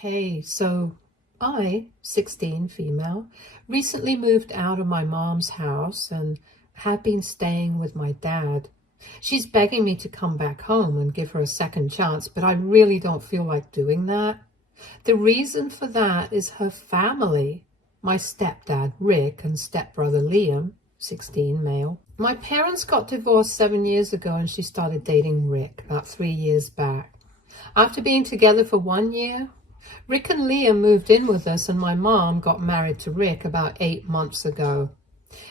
Hey, so I, 16, female, recently moved out of my mom's house and have been staying with my dad. She's begging me to come back home and give her a second chance, but I really don't feel like doing that. The reason for that is her family, my stepdad, Rick, and stepbrother, Liam, 16, male. My parents got divorced 7 years ago and she started dating Rick about 3 years back. After being together for 1 year, Rick and Liam moved in with us and my mom got married to Rick about 8 months ago.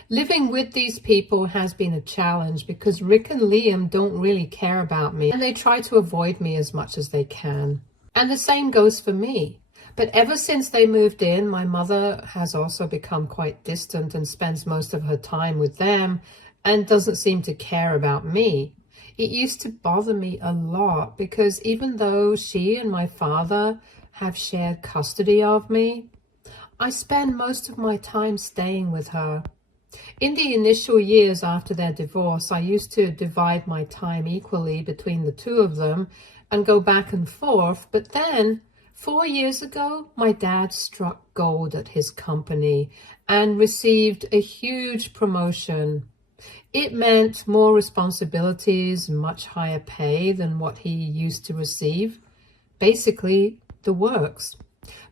Living with these people has been a challenge because Rick and Liam don't really care about me and they try to avoid me as much as they can. And the same goes for me. But ever since they moved in, my mother has also become quite distant and spends most of her time with them and doesn't seem to care about me. It used to bother me a lot because even though she and my father have shared custody of me, I spend most of my time staying with her. In the initial years after their divorce, I used to divide my time equally between the two of them and go back and forth, but then 4 years ago, my dad struck gold at his company and received a huge promotion. It meant more responsibilities, much higher pay than what he used to receive. Basically, the works.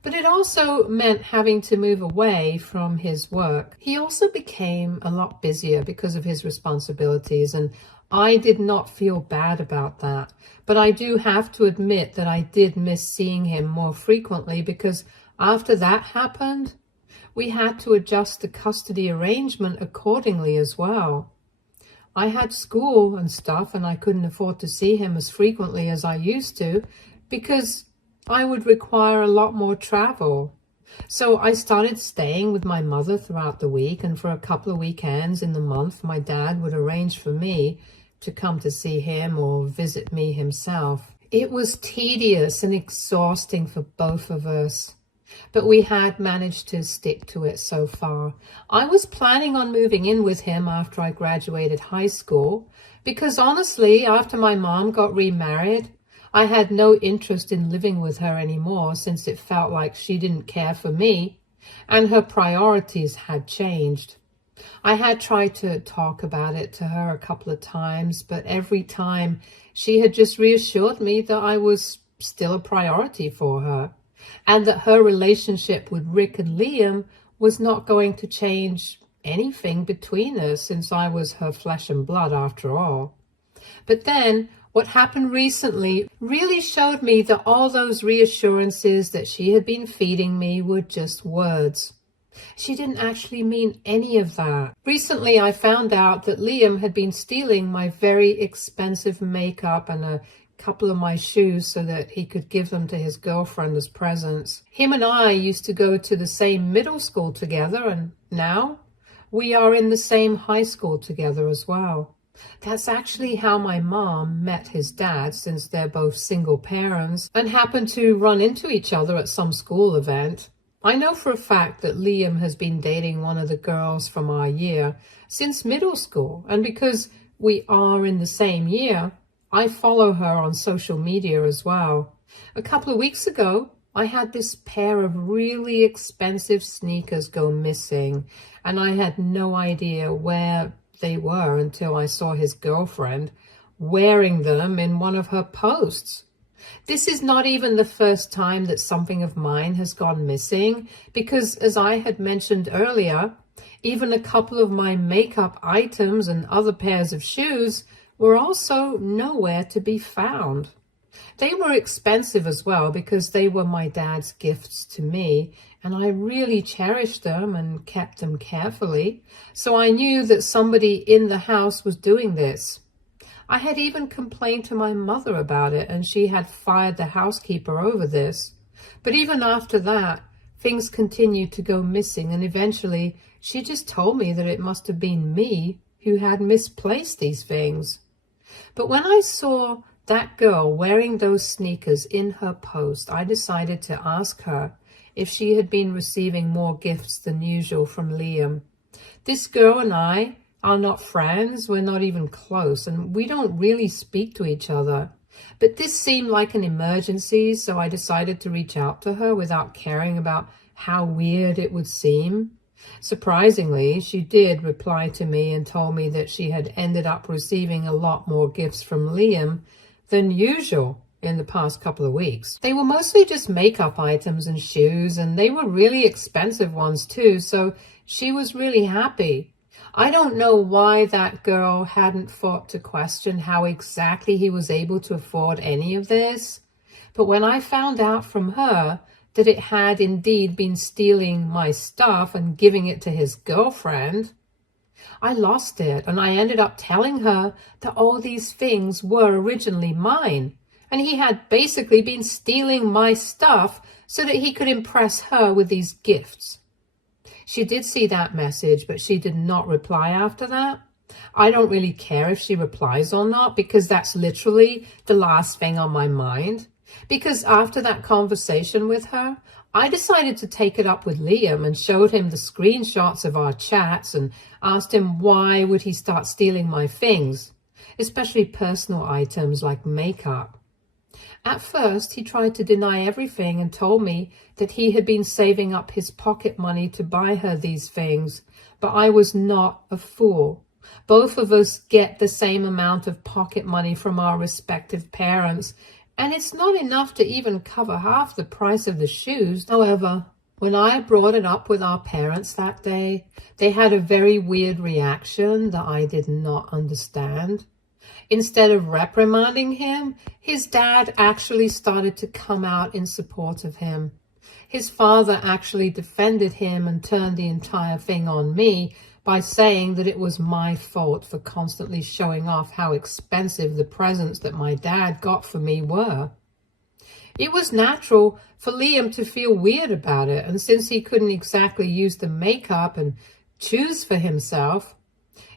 But it also meant having to move away from his work. He also became a lot busier because of his responsibilities, and I did not feel bad about that. But I do have to admit that I did miss seeing him more frequently because after that happened, we had to adjust the custody arrangement accordingly as well. I had school and stuff and I couldn't afford to see him as frequently as I used to because I would require a lot more travel. So I started staying with my mother throughout the week, and for a couple of weekends in the month, my dad would arrange for me to come to see him or visit me himself. It was tedious and exhausting for both of us, but we had managed to stick to it so far. I was planning on moving in with him after I graduated high school because honestly, after my mom got remarried, I had no interest in living with her anymore since it felt like she didn't care for me and her priorities had changed. I had tried to talk about it to her a couple of times, but every time she had just reassured me that I was still a priority for her and that her relationship with Rick and Liam was not going to change anything between us since I was her flesh and blood after all. But then what happened recently really showed me that all those reassurances that she had been feeding me were just words. She didn't actually mean any of that. Recently, I found out that Liam had been stealing my very expensive makeup and a couple of my shoes so that he could give them to his girlfriend as presents. Him and I used to go to the same middle school together, and now we are in the same high school together as well. That's actually how my mom met his dad, since they're both single parents and happened to run into each other at some school event. I know for a fact that Liam has been dating one of the girls from our year since middle school, and because we are in the same year, I follow her on social media as well. A couple of weeks ago, I had this pair of really expensive sneakers go missing, and I had no idea where they were until I saw his girlfriend wearing them in one of her posts. This is not even the first time that something of mine has gone missing, because as I had mentioned earlier, even a couple of my makeup items and other pairs of shoes were also nowhere to be found. They were expensive as well because they were my dad's gifts to me, and I really cherished them and kept them carefully, so I knew that somebody in the house was doing this. I had even complained to my mother about it, and she had fired the housekeeper over this. But even after that, things continued to go missing, and eventually she just told me that it must have been me who had misplaced these things. But when I saw that girl wearing those sneakers in her post, I decided to ask her if she had been receiving more gifts than usual from Liam. This girl and I are not friends, we're not even close, and we don't really speak to each other. But this seemed like an emergency, so I decided to reach out to her without caring about how weird it would seem. Surprisingly, she did reply to me and told me that she had ended up receiving a lot more gifts from Liam than usual in the past couple of weeks. They were mostly just makeup items and shoes, and they were really expensive ones too, so she was really happy. I don't know why that girl hadn't thought to question how exactly he was able to afford any of this, but when I found out from her that it had indeed been stealing my stuff and giving it to his girlfriend, I lost it, and I ended up telling her that all these things were originally mine, and he had basically been stealing my stuff so that he could impress her with these gifts. She did see that message, but she did not reply after that. I don't really care if she replies or not, because that's literally the last thing on my mind. Because after that conversation with her, I decided to take it up with Liam and showed him the screenshots of our chats and asked him why would he start stealing my things, especially personal items like makeup. At first, he tried to deny everything and told me that he had been saving up his pocket money to buy her these things, but I was not a fool. Both of us get the same amount of pocket money from our respective parents, and it's not enough to even cover half the price of the shoes. However, when I brought it up with our parents that day, they had a very weird reaction that I did not understand. Instead of reprimanding him, his dad actually started to come out in support of him. His father actually defended him and turned the entire thing on me by saying that it was my fault for constantly showing off how expensive the presents that my dad got for me were. It was natural for Liam to feel weird about it, and since he couldn't exactly use the makeup and choose for himself,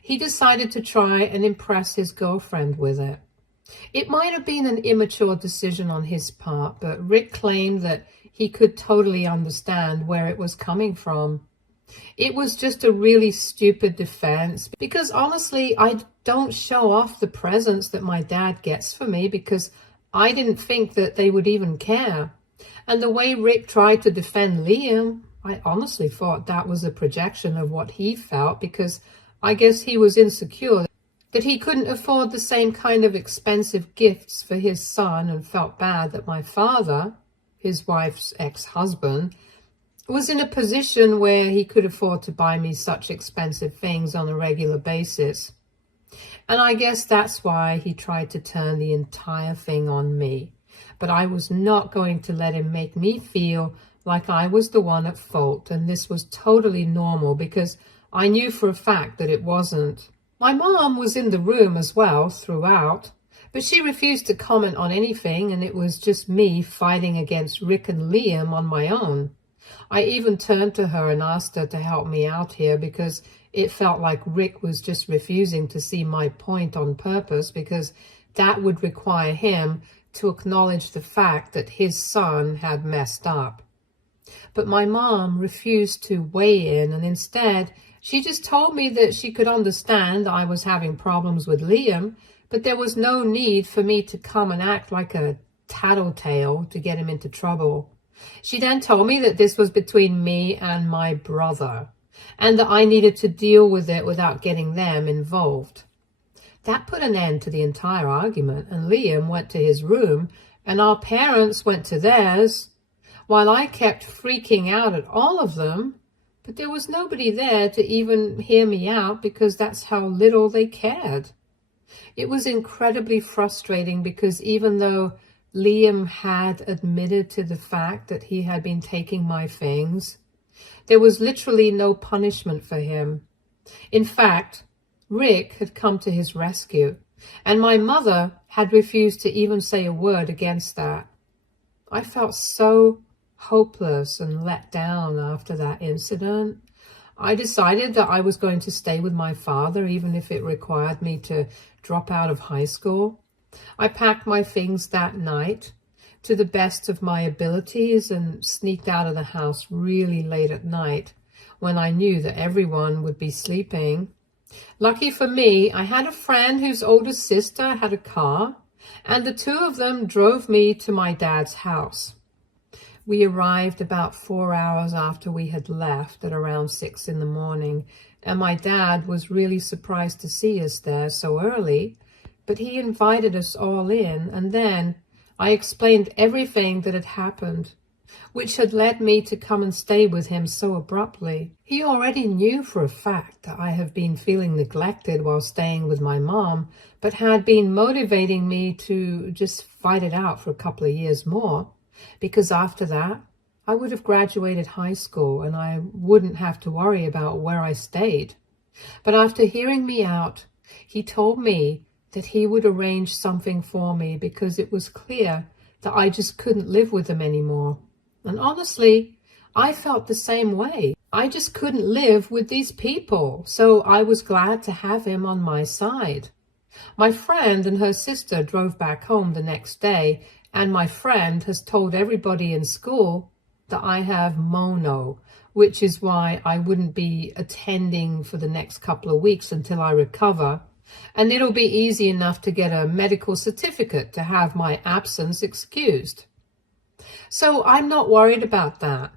he decided to try and impress his girlfriend with it. It might have been an immature decision on his part, but Rick claimed that he could totally understand where it was coming from. It was just a really stupid defense, because honestly, I don't show off the presents that my dad gets for me because I didn't think that they would even care. And the way Rick tried to defend Liam, I honestly thought that was a projection of what he felt, because I guess he was insecure that he couldn't afford the same kind of expensive gifts for his son, and felt bad that my father, his wife's ex-husband, was in a position where he could afford to buy me such expensive things on a regular basis. And I guess that's why he tried to turn the entire thing on me. But I was not going to let him make me feel like I was the one at fault, and this was totally normal because I knew for a fact that it wasn't. My mom was in the room as well throughout, but she refused to comment on anything, and it was just me fighting against Rick and Liam on my own. I even turned to her and asked her to help me out here because it felt like Rick was just refusing to see my point on purpose, because that would require him to acknowledge the fact that his son had messed up. But my mom refused to weigh in, and instead she just told me that she could understand I was having problems with Liam, but there was no need for me to come and act like a tattletale to get him into trouble. She then told me that this was between me and my brother, and that I needed to deal with it without getting them involved. That put an end to the entire argument, and Liam went to his room, and our parents went to theirs, while I kept freaking out at all of them, but there was nobody there to even hear me out because that's how little they cared. It was incredibly frustrating because even though Liam had admitted to the fact that he had been taking my things, there was literally no punishment for him. In fact, Rick had come to his rescue, and my mother had refused to even say a word against that. I felt so hopeless and let down after that incident. I decided that I was going to stay with my father, even if it required me to drop out of high school. I packed my things that night to the best of my abilities and sneaked out of the house really late at night when I knew that everyone would be sleeping. Lucky for me, I had a friend whose older sister had a car, and the two of them drove me to my dad's house. We arrived about 4 hours after we had left at around 6 in the morning, and my dad was really surprised to see us there so early, but he invited us all in, and then I explained everything that had happened, which had led me to come and stay with him so abruptly. He already knew for a fact that I have been feeling neglected while staying with my mom, but had been motivating me to just fight it out for a couple of years more, because after that, I would have graduated high school and I wouldn't have to worry about where I stayed. But after hearing me out, he told me that he would arrange something for me because it was clear that I just couldn't live with them anymore. And honestly, I felt the same way. I just couldn't live with these people, so I was glad to have him on my side. My friend and her sister drove back home the next day, and my friend has told everybody in school that I have mono, which is why I wouldn't be attending for the next couple of weeks until I recover. And it'll be easy enough to get a medical certificate to have my absence excused. So I'm not worried about that.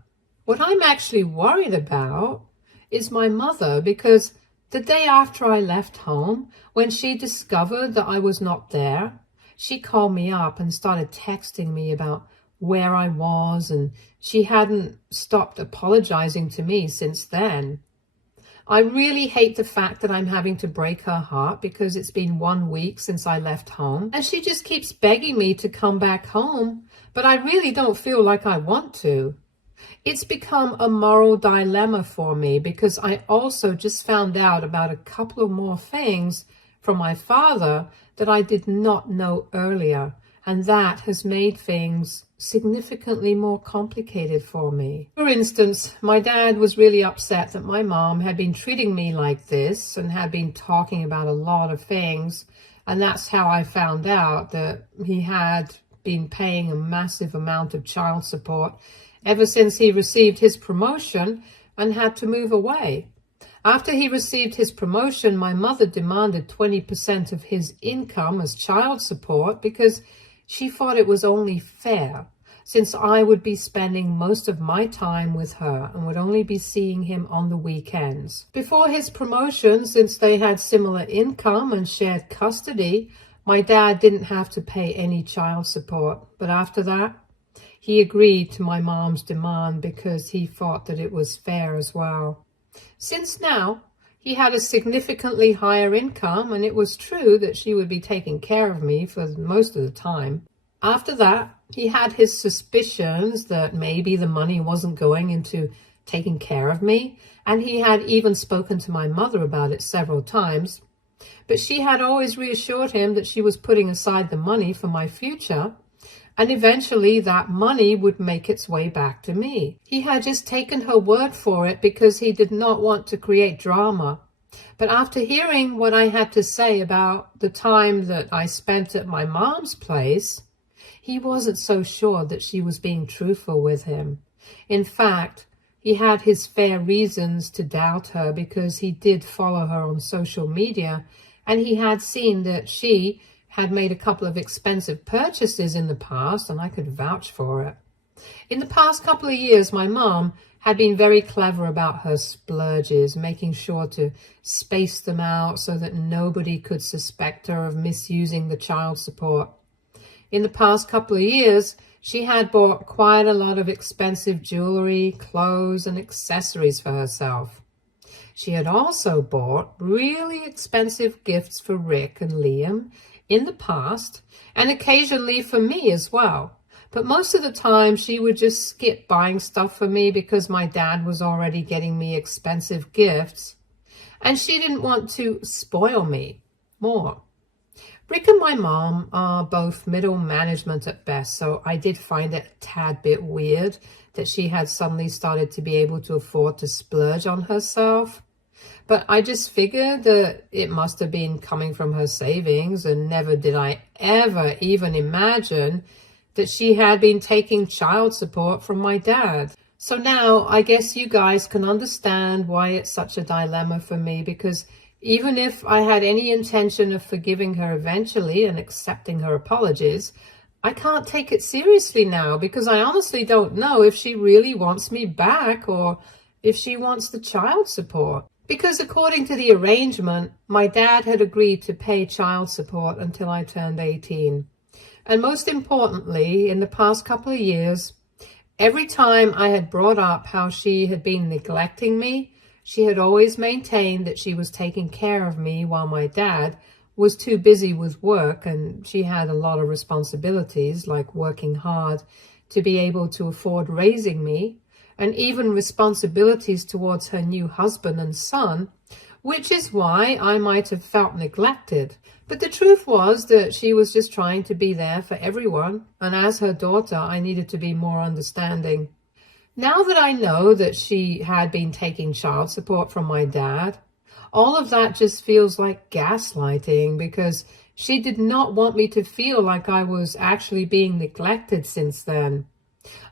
What I'm actually worried about is my mother, because the day after I left home, when she discovered that I was not there, she called me up and started texting me about where I was, and she hadn't stopped apologizing to me since then. I really hate the fact that I'm having to break her heart because it's been 1 week since I left home, and she just keeps begging me to come back home, but I really don't feel like I want to. It's become a moral dilemma for me because I also just found out about a couple of more things from my father that I did not know earlier, and that has made things significantly more complicated for me. For instance, my dad was really upset that my mom had been treating me like this and had been talking about a lot of things, and that's how I found out that he had been paying a massive amount of child support ever since he received his promotion and had to move away. After he received his promotion, my mother demanded 20% of his income as child support because she thought it was only fair, since I would be spending most of my time with her and would only be seeing him on the weekends. Before his promotion, since they had similar income and shared custody, my dad didn't have to pay any child support. But after that, he agreed to my mom's demand because he thought that it was fair as well. Since now, he had a significantly higher income, and it was true that she would be taking care of me for most of the time. After that, he had his suspicions that maybe the money wasn't going into taking care of me, and he had even spoken to my mother about it several times. But she had always reassured him that she was putting aside the money for my future, and eventually that money would make its way back to me. He had just taken her word for it because he did not want to create drama. But after hearing what I had to say about the time that I spent at my mom's place, he wasn't so sure that she was being truthful with him. In fact, he had his fair reasons to doubt her because he did follow her on social media, and he had seen that she had made a couple of expensive purchases in the past, and I could vouch for it. In the past couple of years, my mom had been very clever about her splurges, making sure to space them out so that nobody could suspect her of misusing the child support. In the past couple of years, she had bought quite a lot of expensive jewelry, clothes, and accessories for herself. She had also bought really expensive gifts for Rick and Liam in the past, and occasionally for me as well. But most of the time, she would just skip buying stuff for me because my dad was already getting me expensive gifts, and she didn't want to spoil me more. Rick and my mom are both middle management at best, so I did find it a tad bit weird that she had suddenly started to be able to afford to splurge on herself. But I just figured that it must have been coming from her savings, and never did I ever even imagine that she had been taking child support from my dad. So now I guess you guys can understand why it's such a dilemma for me, because Even if I had any intention of forgiving her eventually and accepting her apologies, I can't take it seriously now because I honestly don't know if she really wants me back or if she wants the child support. Because according to the arrangement, my dad had agreed to pay child support until I turned 18. And most importantly, in the past couple of years, every time I had brought up how she had been neglecting me, she had always maintained that she was taking care of me while my dad was too busy with work, and she had a lot of responsibilities, like working hard to be able to afford raising me, and even responsibilities towards her new husband and son, which is why I might have felt neglected. But the truth was that she was just trying to be there for everyone, and as her daughter, I needed to be more understanding. Now that I know that she had been taking child support from my dad, all of that just feels like gaslighting because she did not want me to feel like I was actually being neglected since then.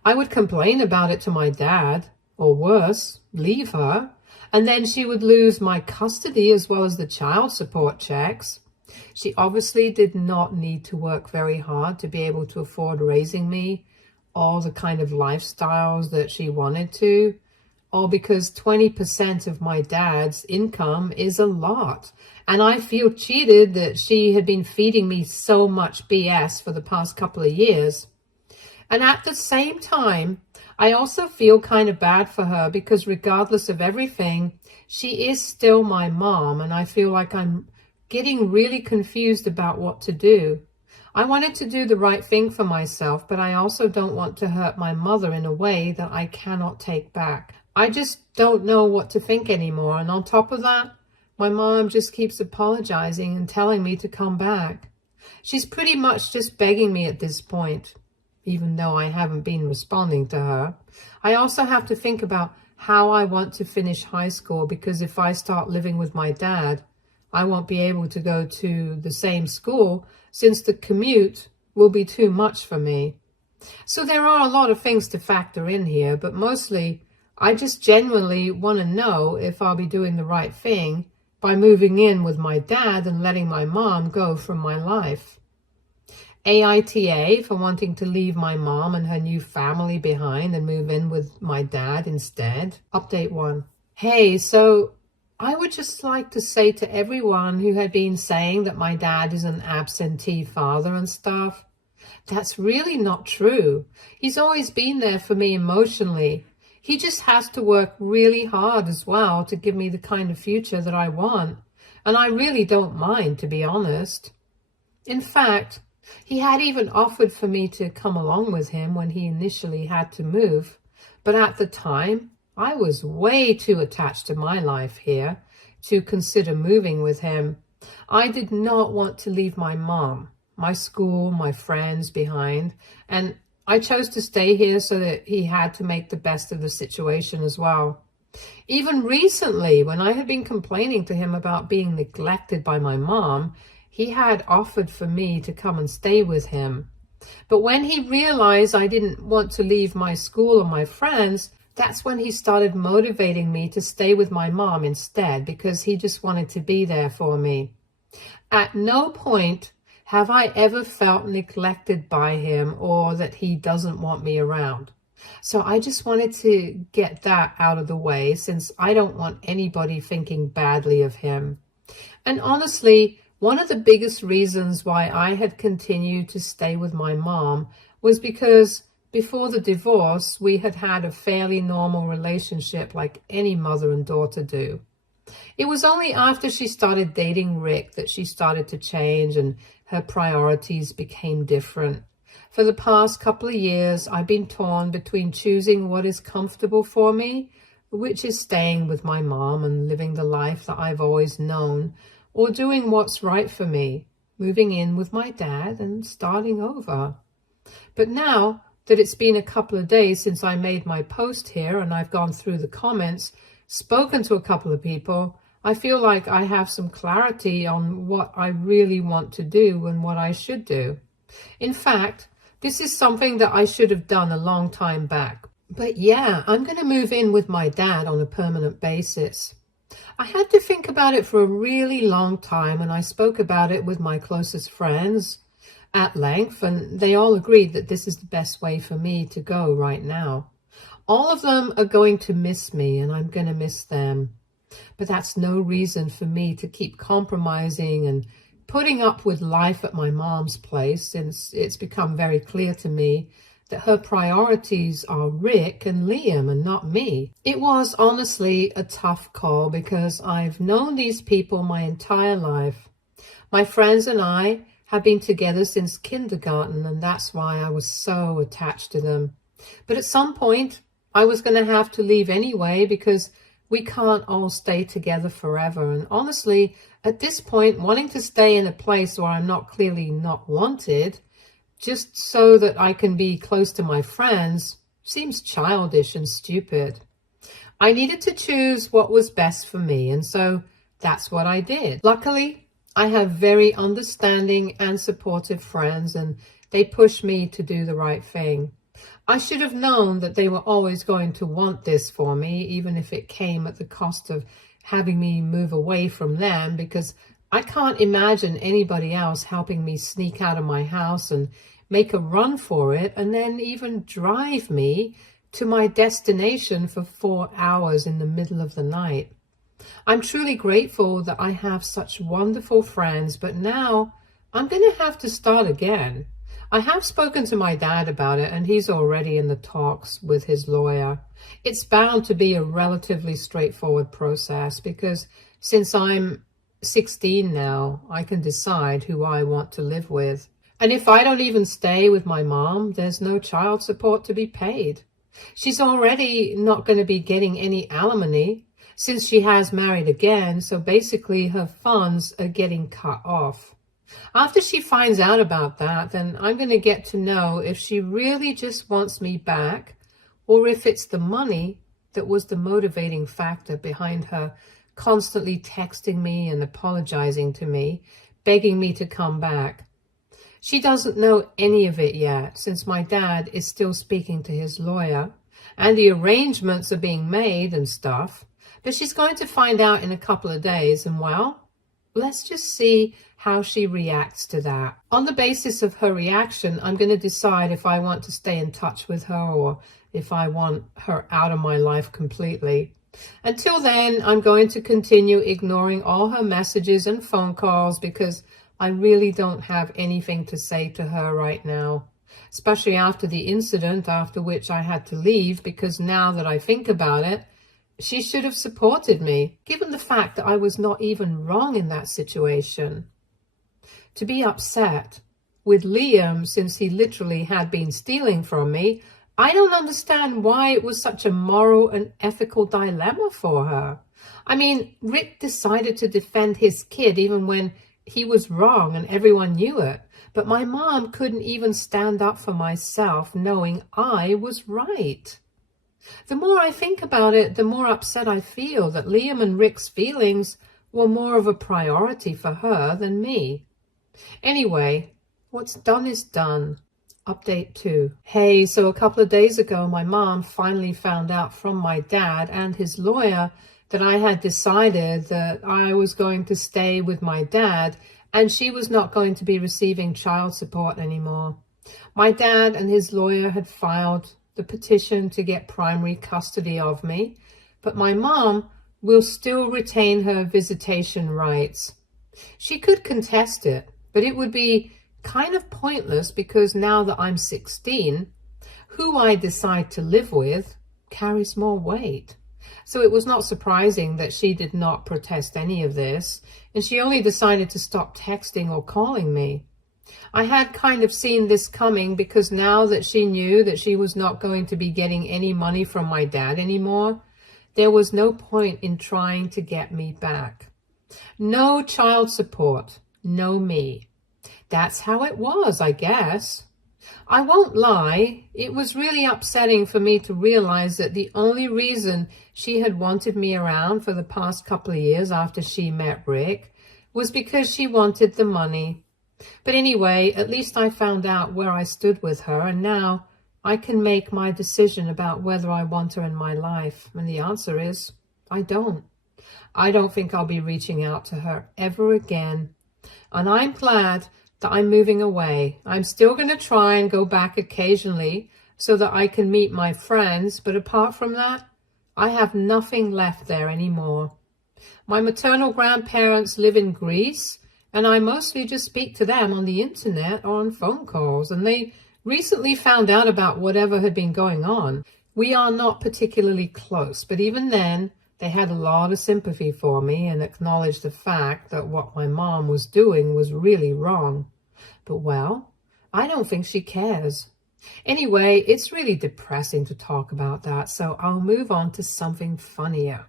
I would complain about it to my dad, or worse, leave her, and then she would lose my custody as well as the child support checks. She obviously did not need to work very hard to be able to afford raising me, all the kind of lifestyles that she wanted to, all because 20% of my dad's income is a lot. And I feel cheated that she had been feeding me so much BS for the past couple of years. And at the same time, I also feel kind of bad for her because regardless of everything, she is still my mom, and I feel like I'm getting really confused about what to do. I wanted to do the right thing for myself, but I also don't want to hurt my mother in a way that I cannot take back. I just don't know what to think anymore, and on top of that, my mom just keeps apologizing and telling me to come back. She's pretty much just begging me at this point, even though I haven't been responding to her. I also have to think about how I want to finish high school, because if I start living with my dad, I won't be able to go to the same school since the commute will be too much for me. So there are a lot of things to factor in here, but mostly I just genuinely want to know if I'll be doing the right thing by moving in with my dad and letting my mom go from my life. AITA for wanting to leave my mom and her new family behind and move in with my dad instead. Update 1. Hey, so I would just like to say to everyone who had been saying that my dad is an absentee father and stuff, that's really not true. He's always been there for me emotionally. He just has to work really hard as well to give me the kind of future that I want. And I really don't mind, to be honest. In fact, he had even offered for me to come along with him when he initially had to move. But at the time, I was way too attached to my life here to consider moving with him. I did not want to leave my mom, my school, my friends behind, and I chose to stay here so that he had to make the best of the situation as well. Even recently, when I had been complaining to him about being neglected by my mom, he had offered for me to come and stay with him. But when he realized I didn't want to leave my school or my friends, that's when he started motivating me to stay with my mom instead, because he just wanted to be there for me. At no point have I ever felt neglected by him or that he doesn't want me around. So I just wanted to get that out of the way, since I don't want anybody thinking badly of him. And honestly, one of the biggest reasons why I had continued to stay with my mom was because before the divorce, we had had a fairly normal relationship like any mother and daughter do. It was only after she started dating Rick that she started to change and her priorities became different. For the past couple of years, I've been torn between choosing what is comfortable for me, which is staying with my mom and living the life that I've always known, or doing what's right for me, moving in with my dad and starting over. But now that it's been a couple of days since I made my post here and I've gone through the comments, spoken to a couple of people, I feel like I have some clarity on what I really want to do and what I should do. In fact, this is something that I should have done a long time back. But yeah, I'm going to move in with my dad on a permanent basis. I had to think about it for a really long time, and I spoke about it with my closest friends at length, and they all agreed that this is the best way for me to go right now. All of them are going to miss me, and I'm going to miss them. But that's no reason for me to keep compromising and putting up with life at my mom's place, since it's become very clear to me that her priorities are Rick and Liam and not me. It was honestly a tough call because I've known these people my entire life. My friends and I have been together since kindergarten, and that's why I was so attached to them. But at some point, I was going to have to leave anyway because we can't all stay together forever. And honestly, at this point, wanting to stay in a place where I'm not clearly not wanted, just so that I can be close to my friends, seems childish and stupid. I needed to choose what was best for me, and so that's what I did. Luckily, I have very understanding and supportive friends, and they push me to do the right thing. I should have known that they were always going to want this for me, even if it came at the cost of having me move away from them, because I can't imagine anybody else helping me sneak out of my house and make a run for it, and then even drive me to my destination for 4 hours in the middle of the night. I'm truly grateful that I have such wonderful friends, but now I'm going to have to start again. I have spoken to my dad about it, and he's already in the talks with his lawyer. It's bound to be a relatively straightforward process because since I'm 16 now, I can decide who I want to live with. And if I don't even stay with my mom, there's no child support to be paid. She's already not going to be getting any alimony since she has married again, so basically her funds are getting cut off. After she finds out about that, then I'm going to get to know if she really just wants me back or if it's the money that was the motivating factor behind her constantly texting me and apologizing to me, begging me to come back. She doesn't know any of it yet, since my dad is still speaking to his lawyer and the arrangements are being made and stuff, but she's going to find out in a couple of days, and well, let's just see how she reacts to that. On the basis of her reaction, I'm going to decide if I want to stay in touch with her or if I want her out of my life completely. Until then, I'm going to continue ignoring all her messages and phone calls because I really don't have anything to say to her right now, especially after the incident after which I had to leave, because now that I think about it, she should have supported me, given the fact that I was not even wrong in that situation. To be upset with Liam since he literally had been stealing from me, I don't understand why it was such a moral and ethical dilemma for her. I mean, Rick decided to defend his kid even when he was wrong and everyone knew it. But my mom couldn't even stand up for myself knowing I was right. The more I think about it, the more upset I feel that Liam and Rick's feelings were more of a priority for her than me. Anyway, what's done is done. Update 2. Hey, so a couple of days ago, my mom finally found out from my dad and his lawyer that I had decided that I was going to stay with my dad and she was not going to be receiving child support anymore. My dad and his lawyer had filed the petition to get primary custody of me, but my mom will still retain her visitation rights. She could contest it, but it would be kind of pointless because now that I'm 16, who I decide to live with carries more weight. So it was not surprising that she did not protest any of this, and she only decided to stop texting or calling me. I had kind of seen this coming because now that she knew that she was not going to be getting any money from my dad anymore, there was no point in trying to get me back. No child support, no me. That's how it was, I guess. I won't lie, it was really upsetting for me to realize that the only reason she had wanted me around for the past couple of years after she met Rick was because she wanted the money. But anyway, at least I found out where I stood with her, and now I can make my decision about whether I want her in my life. And the answer is, I don't. I don't think I'll be reaching out to her ever again. And I'm glad that I'm moving away. I'm still going to try and go back occasionally so that I can meet my friends, but apart from that, I have nothing left there anymore. My maternal grandparents live in Greece, and I mostly just speak to them on the internet or on phone calls, and they recently found out about whatever had been going on. We are not particularly close, but even then, they had a lot of sympathy for me and acknowledged the fact that what my mom was doing was really wrong. But well, I don't think she cares. Anyway, it's really depressing to talk about that, so I'll move on to something funnier.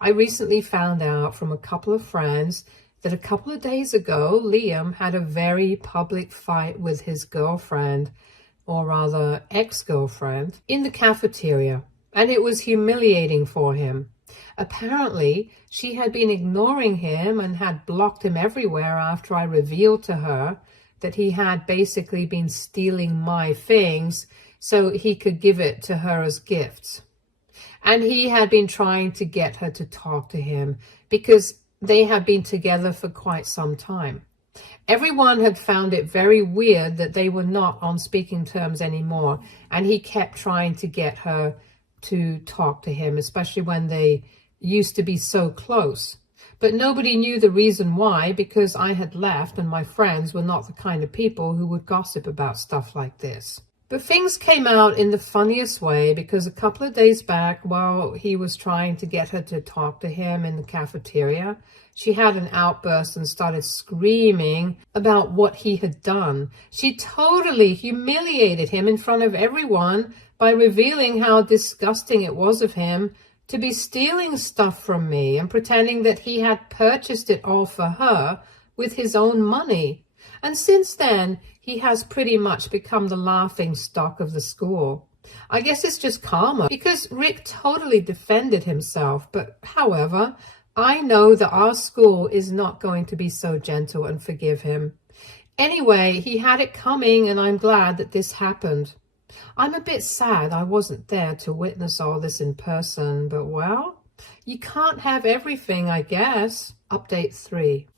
I recently found out from a couple of friends that a couple of days ago, Liam had a very public fight with his girlfriend, or rather ex-girlfriend, in the cafeteria, and it was humiliating for him. Apparently, she had been ignoring him and had blocked him everywhere after I revealed to her that he had basically been stealing my things so he could give it to her as gifts. And he had been trying to get her to talk to him because they had been together for quite some time. Everyone had found it very weird that they were not on speaking terms anymore, and he kept trying to get her to talk to him, especially when they used to be so close. But nobody knew the reason why, because I had left and my friends were not the kind of people who would gossip about stuff like this. But things came out in the funniest way, because a couple of days back, while he was trying to get her to talk to him in the cafeteria, she had an outburst and started screaming about what he had done. She totally humiliated him in front of everyone by revealing how disgusting it was of him to be stealing stuff from me and pretending that he had purchased it all for her with his own money. And since then, he has pretty much become the laughing stock of the school. I guess it's just karma, because Rick totally defended himself. But however, I know that our school is not going to be so gentle and forgive him. Anyway, he had it coming, and I'm glad that this happened. I'm a bit sad I wasn't there to witness all this in person, but well, you can't have everything, I guess. Update 3.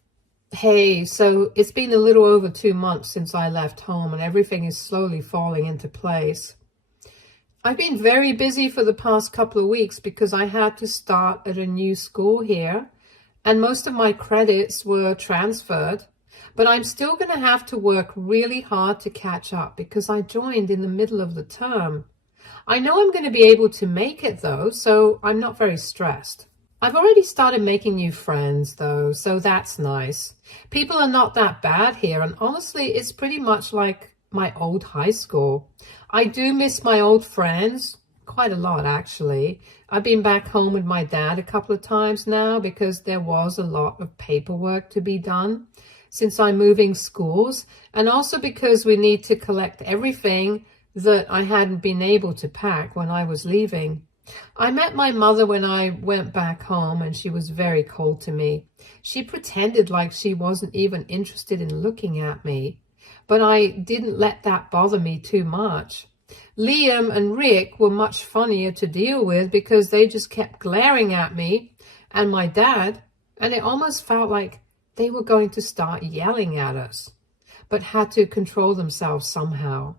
Hey, so it's been a little over 2 months since I left home, and everything is slowly falling into place. I've been very busy for the past couple of weeks because I had to start at a new school here, and most of my credits were transferred, but I'm still going to have to work really hard to catch up because I joined in the middle of the term. I know I'm going to be able to make it though, so I'm not very stressed. I've already started making new friends though, so that's nice. People are not that bad here, and honestly, it's pretty much like my old high school. I do miss my old friends, quite a lot actually. I've been back home with my dad a couple of times now because there was a lot of paperwork to be done since I'm moving schools, and also because we need to collect everything that I hadn't been able to pack when I was leaving. I met my mother when I went back home, and she was very cold to me. She pretended like she wasn't even interested in looking at me, but I didn't let that bother me too much. Liam and Rick were much funnier to deal with because they just kept glaring at me and my dad, and it almost felt like they were going to start yelling at us, but had to control themselves somehow.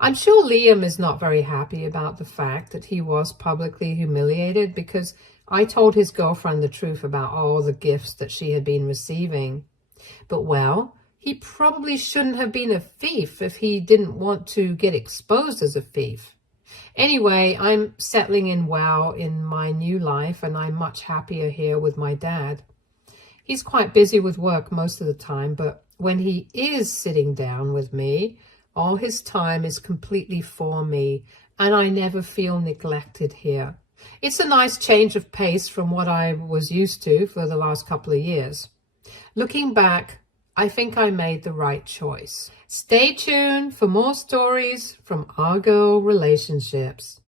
I'm sure Liam is not very happy about the fact that he was publicly humiliated because I told his girlfriend the truth about all the gifts that she had been receiving. But well, he probably shouldn't have been a thief if he didn't want to get exposed as a thief. Anyway, I'm settling in well in my new life, and I'm much happier here with my dad. He's quite busy with work most of the time, but when he is sitting down with me, all his time is completely for me, and I never feel neglected here. It's a nice change of pace from what I was used to for the last couple of years. Looking back, I think I made the right choice. Stay tuned for more stories from our girl relationships.